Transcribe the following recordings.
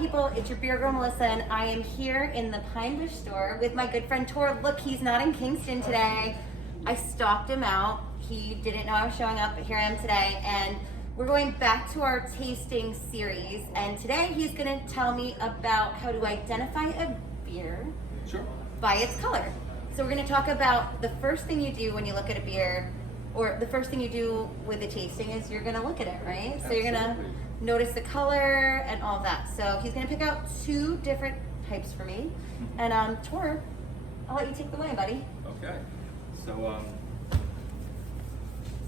people? It's your beer girl Melissa, and I am here in the Pine Bush store with my good friend Tor. Look, he's not in Kingston today. I stalked him out. He didn't know I was showing up, but here I am today, and we're going back to our tasting series. And today he's gonna tell me about how to identify a beer by its color. So we're gonna talk about the first thing you do when you look at a beer, or the first thing you do with a tasting is you're gonna look at it, right? So you're gonna notice the color and all that. So he's gonna pick out two different types for me. And Tor, I'll let you take the way, buddy. Okay. So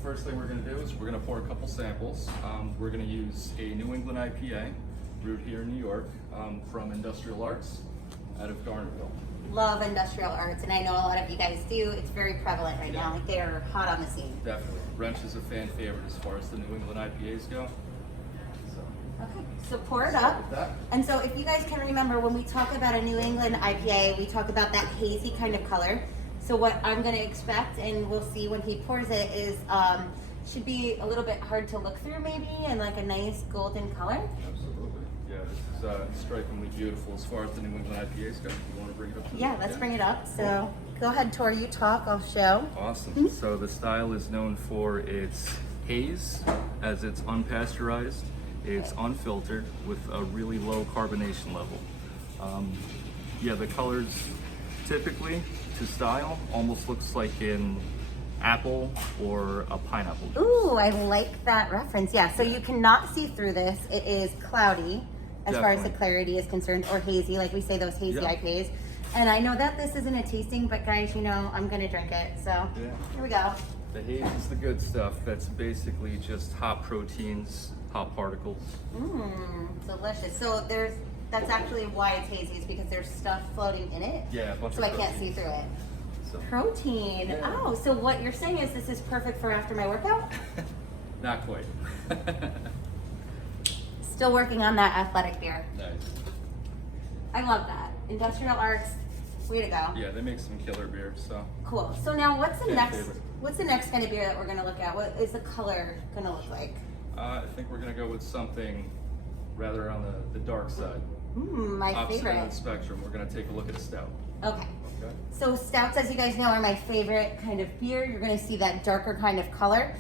first thing we're gonna do is we're gonna pour a couple samples. We're gonna use a New England IPA brewed here in New York from Industrial Arts out of Garnerville. Love Industrial Arts, and I know a lot of you guys do. It's very prevalent right now. Like, they are hot on the scene. Definitely. Wrench is a fan favorite as far as the New England IPAs go. Okay, so pour it up. And so if you guys can remember, when we talk about a New England IPA, we talk about that hazy kind of color. So what I'm gonna expect, and we'll see when he pours it, is should be a little bit hard to look through maybe, and like a nice golden color. Absolutely. Yeah, this is strikingly beautiful as far as the New England IPAs go. You want to bring it up to Yeah, let's bring it up. So go ahead, Tor, you talk, I'll show. Awesome. So the style is known for its haze, as it's unpasteurized, it's unfiltered with a really low carbonation level. Yeah, the colors typically to style almost looks like an apple or a pineapple juice. Ooh, I like that reference. Yeah, so you cannot see through this. It is cloudy as far as the clarity is concerned, or hazy, like we say those hazy IPAs. And I know that this isn't a tasting, but guys, you know I'm gonna drink it. So here we go. The haze is the good stuff. That's basically just hop proteins, hop particles. Mmm, delicious. So that's actually why it's hazy, is because there's stuff floating in it. Yeah, a bunch so of I can't see through it. So. Protein. Yeah. Oh, so what you're saying is this is perfect for after my workout? Not quite. Still working on that athletic beer. Nice. I love that. Industrial Arts, way to go. Yeah, they make some killer beer, so. Cool. So now what's the next favorite. what's the next kind of beer that we're gonna look at? What is the color gonna look like? I think we're gonna go with something rather on the dark side. My Opposite end of favorite. the spectrum. We're gonna take a look at a stout. Okay. Okay. So stouts, as you guys know, are my favorite kind of beer. You're gonna see that darker kind of color.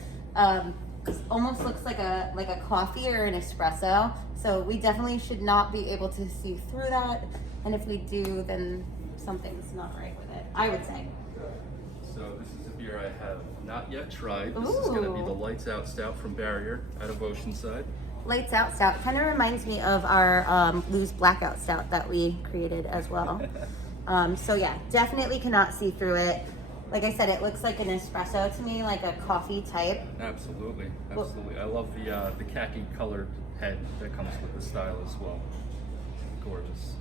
It almost looks like a coffee or an espresso. So we definitely should not be able to see through that. And if we do, then something's not right with it, I would say. So this is a beer I have not yet tried. This is gonna be the Lights Out Stout from Barrier out of Oceanside. Lights Out Stout kind of reminds me of our Lou's Blackout Stout that we created as well. So yeah, definitely cannot see through it. Like I said, it looks like an espresso to me, like a coffee type. Absolutely, absolutely. I love the khaki colored head that comes with the style as well. Gorgeous.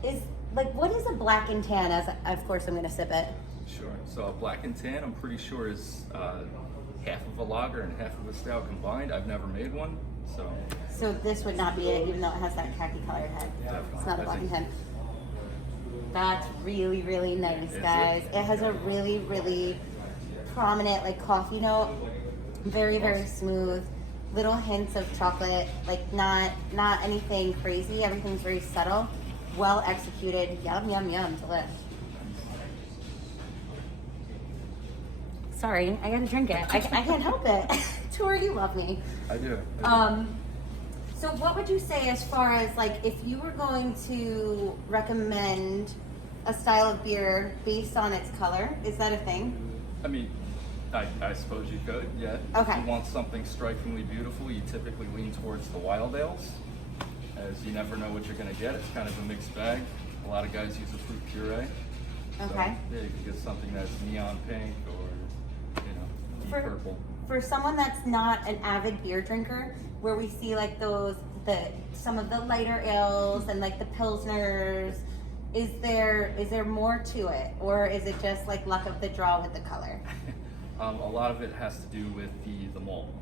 What is a black and tan? As of course I'm gonna sip it. Sure. So a black and tan, I'm pretty sure is half of a lager and half of a stout combined. I've never made one, so. So this would not be it, even though it has that khaki colored head. Definitely. It's not a black and tan. That's really, really nice, guys. It has a really, really prominent like coffee note. Very, very smooth. Little hints of chocolate, like not anything crazy. Everything's very subtle, well executed. Yum, yum, yum. Delish. Sorry, I gotta drink it. I can't help it. Tor, you love me. I do. So what would you say as far as like if you were going to recommend a style of beer based on its color? Is that a thing? I mean, I suppose you could, yeah. Okay. If you want something strikingly beautiful, you typically lean towards the wild ales, as you never know what you're going to get. It's kind of a mixed bag. A lot of guys use a fruit puree. So, Okay. yeah, you could get something that's neon pink or, deep purple. For someone that's not an avid beer drinker, where we see like some of the lighter ales and like the pilsners, is there more to it, or is it just like luck of the draw with the color? A lot of it has to do with the malt.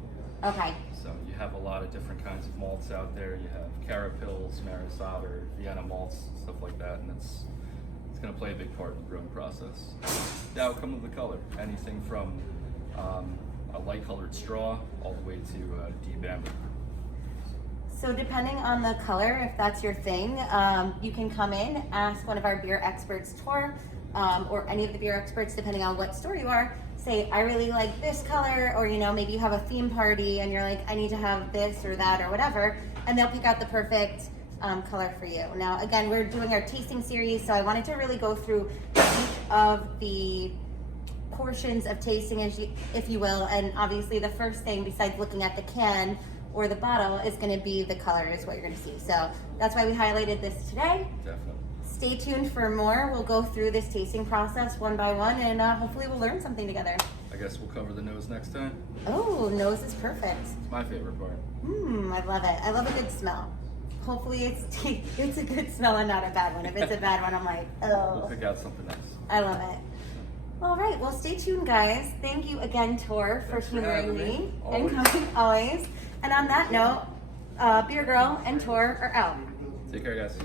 Okay. So you have a lot of different kinds of malts out there. You have Carapils, Maris Otter, Vienna malts, stuff like that, and it's going to play a big part in the brewing process. The outcome of the color, anything from a light colored straw all the way to deep amber. So depending on the color, if that's your thing, you can come in, ask one of our beer experts, Tor, or any of the beer experts, depending on what store you are, say, I really like this color, or maybe you have a theme party and you're like, I need to have this or that or whatever, and they'll pick out the perfect color for you. Now, again, we're doing our tasting series, so I wanted to really go through each of the portions of tasting, if you will, and obviously the first thing besides looking at the can or the bottle is going to be the color, is what you're going to see. So that's why we highlighted this today. Definitely. Stay tuned for more. We'll go through this tasting process one by one, and hopefully we'll learn something together. I guess we'll cover the nose next time. Oh, nose is perfect. It's my favorite part. I love it. I love a good smell. Hopefully it's a good smell and not a bad one. If it's a bad one, I'm like, oh. We'll pick out something nice. I love it. All right, well, stay tuned, guys. Thank you again, Tor, for humoring me and coming always. And on that note, Beer Girl and Tor are out. Take care, guys.